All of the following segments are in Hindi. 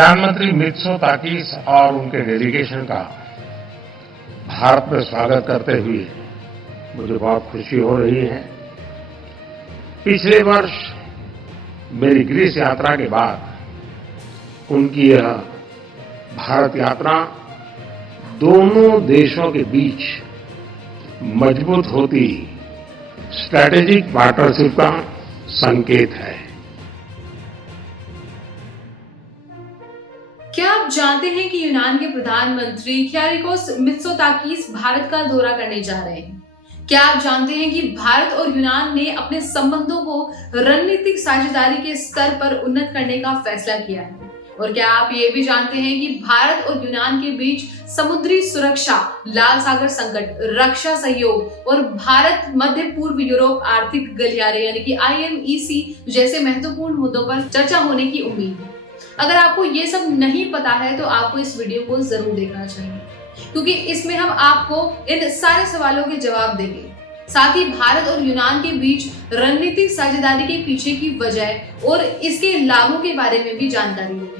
प्रधानमंत्री मित्सोताकीस और उनके डेलीगेशन का भारत में स्वागत करते हुए मुझे बहुत खुशी हो रही है। पिछले वर्ष मेरी ग्रीस यात्रा के बाद उनकी यह भारत यात्रा दोनों देशों के बीच मजबूत होती स्ट्रैटेजिक पार्टनरशिप का संकेत है। क्या आप जानते हैं कि यूनान के प्रधानमंत्री क्यारिकोस मित्सोताकीस भारत का दौरा करने जा रहे हैं? क्या आप जानते हैं कि भारत और यूनान ने अपने संबंधों को रणनीतिक साझेदारी के स्तर पर उन्नत करने का फैसला किया है? और क्या आप ये भी जानते हैं कि भारत और यूनान के बीच समुद्री सुरक्षा, लाल सागर संकट, रक्षा सहयोग और भारत मध्य पूर्व यूरोप आर्थिक गलियारे यानी कि IMEC जैसे महत्वपूर्ण मुद्दों पर चर्चा होने की उम्मीद है। अगर आपको ये सब नहीं पता है तो आपको इस वीडियो को जरूर देखना चाहिए, क्योंकि इसमें हम आपको इन सारे सवालों के जवाब देंगे। साथ ही भारत और यूनान के बीच रणनीतिक साझेदारी के पीछे की वजह और इसके लाभों के बारे में भी जानकारी देंगे।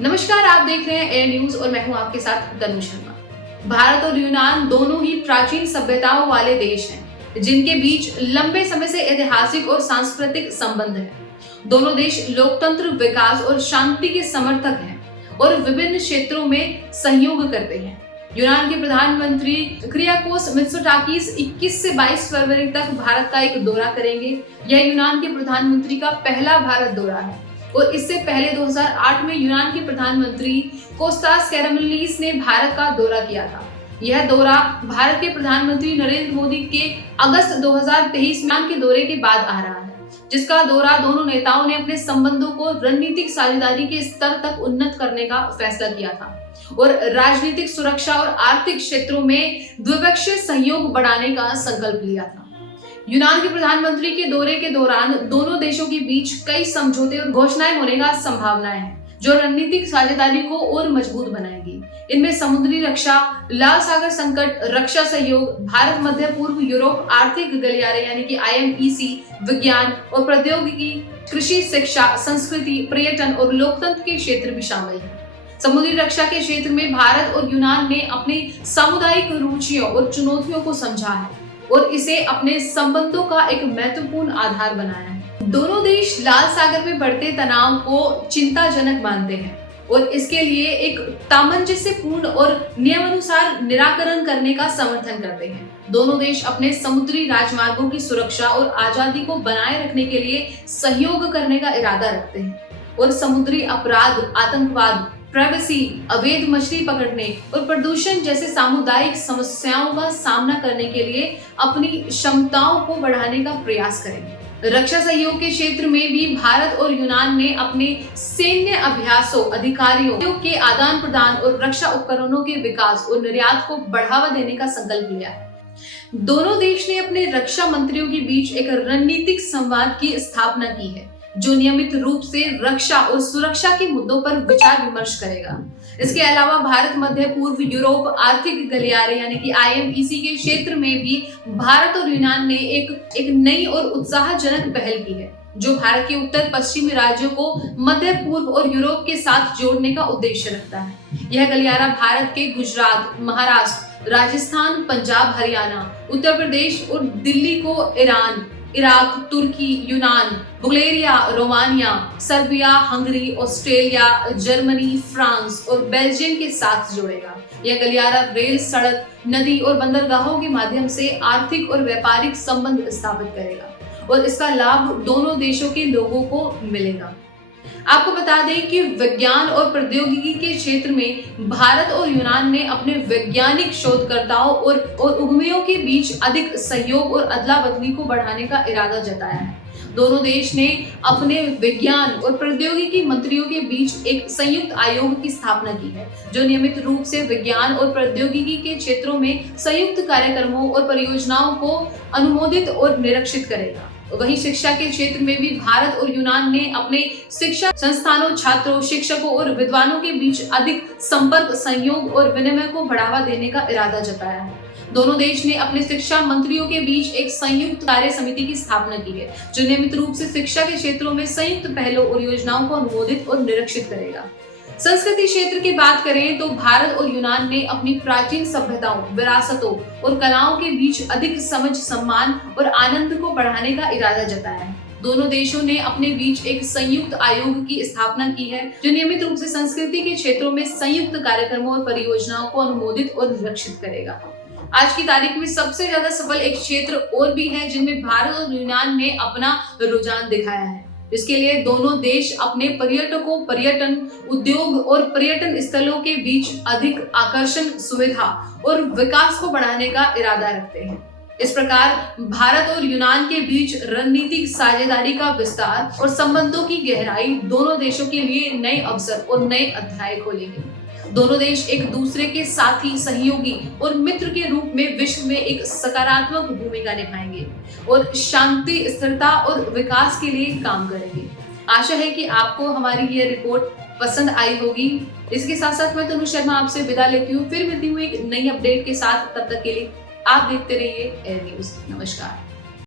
नमस्कार, आप देख रहे हैं एयर न्यूज और मैं हूं आपके साथ तनु शर्मा। भारत और यूनान दोनों ही प्राचीन सभ्यताओं वाले देश हैं, जिनके बीच लंबे समय से ऐतिहासिक और सांस्कृतिक संबंध है। दोनों देश लोकतंत्र, विकास और शांति के समर्थक हैं और विभिन्न क्षेत्रों में सहयोग करते हैं। यूनान के प्रधानमंत्री क्रियाकोस मित्सोताकीस 21 से 22 फरवरी तक भारत का एक दौरा करेंगे। यह यूनान के प्रधानमंत्री का पहला भारत दौरा है और इससे पहले 2008 में यूनान के प्रधानमंत्री कोस्तास कैरामलिस ने भारत का दौरा किया था। यह दौरा भारत के प्रधानमंत्री नरेंद्र मोदी के अगस्त 2023 यूनान के दौरे के बाद आ रहा है, जिसका दौरा दोनों नेताओं ने अपने संबंधों को रणनीतिक साझेदारी के स्तर तक उन्नत करने का फैसला किया था और राजनीतिक, सुरक्षा और आर्थिक क्षेत्रों में द्विपक्षीय सहयोग बढ़ाने का संकल्प लिया था। यूनान के प्रधानमंत्री के दौरे के दौरान दोनों देशों के बीच कई समझौते और घोषणाएं होने का संभावनाएं हैं, जो रणनीतिक साझेदारी को और मजबूत बनाएंगी। इनमें समुद्री रक्षा, लाल सागर संकट, रक्षा सहयोग, भारत मध्य पूर्व यूरोप आर्थिक गलियारे यानी कि IMEC, विज्ञान और प्रौद्योगिकी, कृषि, शिक्षा, संस्कृति, पर्यटन और लोकतंत्र के क्षेत्र भी शामिल हैं। समुद्री रक्षा के क्षेत्र में भारत और यूनान ने अपनी सामुदायिक रुचियों और चुनौतियों को समझा है और इसे अपने संबंधों का एक महत्वपूर्ण आधार बनाया है। दोनों देश लाल सागर में बढ़ते तनाव को चिंताजनक मानते हैं और इसके लिए एक सामंजस्यपूर्ण और नियमानुसार निराकरण करने का समर्थन करते हैं। दोनों देश अपने समुद्री राजमार्गों की सुरक्षा और आजादी को बनाए रखने के लिए सहयोग करने का इरादा रखते हैं और समुद्री अपराध, आतंकवाद, प्राइवेसी, अवैध मछली पकड़ने और प्रदूषण जैसे सामुदायिक समस्याओं का सामना करने के लिए अपनी क्षमताओं को बढ़ाने का प्रयास करेंगे। रक्षा सहयोग के क्षेत्र में भी भारत और यूनान ने अपने सैन्य अभ्यासों, अधिकारियों के आदान प्रदान और रक्षा उपकरणों के विकास और निर्यात को बढ़ावा देने का संकल्प लिया है। दोनों देश ने अपने रक्षा मंत्रियों के बीच एक रणनीतिक संवाद की स्थापना की है, जो नियमित रूप से रक्षा और सुरक्षा के मुद्दों पर विचार विमर्श करेगा। इसके अलावा भारत मध्य पूर्व यूरोप आर्थिक गलियारे यानी कि IMEC के क्षेत्र में भी भारत और यूनान ने एक नई और उत्साहजनक पहल की है, जो भारत के उत्तर पश्चिमी राज्यों को मध्य पूर्व और यूरोप के साथ जोड़ने का उद्देश्य रखता है। यह गलियारा भारत के गुजरात, महाराष्ट्र, राजस्थान, पंजाब, हरियाणा, उत्तर प्रदेश और दिल्ली को ईरान, इराक, तुर्की, यूनान, Bulgaria, Romania, Serbia, Hungary, Australia, Germany, France और बेल्जियम के साथ जोड़ेगा। यह गलियारा रेल, सड़क, नदी और बंदरगाहों के माध्यम से आर्थिक और व्यापारिक संबंध स्थापित करेगा और इसका लाभ दोनों देशों के लोगों को मिलेगा। आपको बता दें कि विज्ञान और प्रौद्योगिकी के क्षेत्र में भारत और यूनान ने अपने वैज्ञानिक शोधकर्ताओं और उद्यमियों के बीच अधिक सहयोग और अदला बदली को बढ़ाने का इरादा जताया है। दोनों देश ने अपने विज्ञान और प्रौद्योगिकी मंत्रियों के बीच एक संयुक्त आयोग की स्थापना की है, जो नियमित रूप से विज्ञान और प्रौद्योगिकी के क्षेत्रों में संयुक्त कार्यक्रमों और परियोजनाओं को अनुमोदित और निरीक्षित करेगा। वहीं शिक्षा के क्षेत्र में भी भारत और यूनान ने अपने शिक्षा संस्थानों, छात्रों, शिक्षकों और विद्वानों के बीच अधिक संपर्क, सहयोग और विनिमय को बढ़ावा देने का इरादा जताया है। दोनों देश ने अपने शिक्षा मंत्रियों के बीच एक संयुक्त कार्य समिति की स्थापना की है, जो नियमित रूप से शिक्षा के क्षेत्रों में संयुक्त पहलों और योजनाओं को अनुमोदित और निरीक्षित करेगा। संस्कृति क्षेत्र की बात करें तो भारत और यूनान ने अपनी प्राचीन सभ्यताओं, विरासतों और कलाओं के बीच अधिक समझ, सम्मान और आनंद को बढ़ाने का इरादा जताया है। दोनों देशों ने अपने बीच एक संयुक्त आयोग की स्थापना की है, जो नियमित रूप से संस्कृति के क्षेत्रों में संयुक्त कार्यक्रमों और परियोजनाओं को अनुमोदित और रक्षित करेगा। आज की तारीख में सबसे ज्यादा सफल एक क्षेत्र और भी है जिनमें भारत और यूनान ने अपना रुझान दिखाया है। इसके लिए दोनों देश अपने पर्यटकों, पर्यटन उद्योग और पर्यटन स्थलों के बीच अधिक आकर्षण, सुविधा और विकास को बढ़ाने का इरादा रखते हैं। इस प्रकार भारत और यूनान के बीच रणनीतिक साझेदारी का विस्तार और संबंधों की गहराई दोनों देशों के लिए नए अवसर और नए अध्याय खोलेंगे। दोनों देश एक दूसरे के साथी, सहयोगी और मित्र के रूप में विश्व में एक सकारात्मक भूमिका निभाएंगे और शांति, स्थिरता और विकास के लिए काम करेंगे। आशा है कि आपको हमारी ये रिपोर्ट पसंद आई होगी। इसके साथ साथ मैं तनु शर्मा आपसे विदा लेती हूँ। फिर मिलती हूँ एक नई अपडेट के साथ। तब तक के लिए आप देखते रहिए एयर न्यूज। नमस्कार।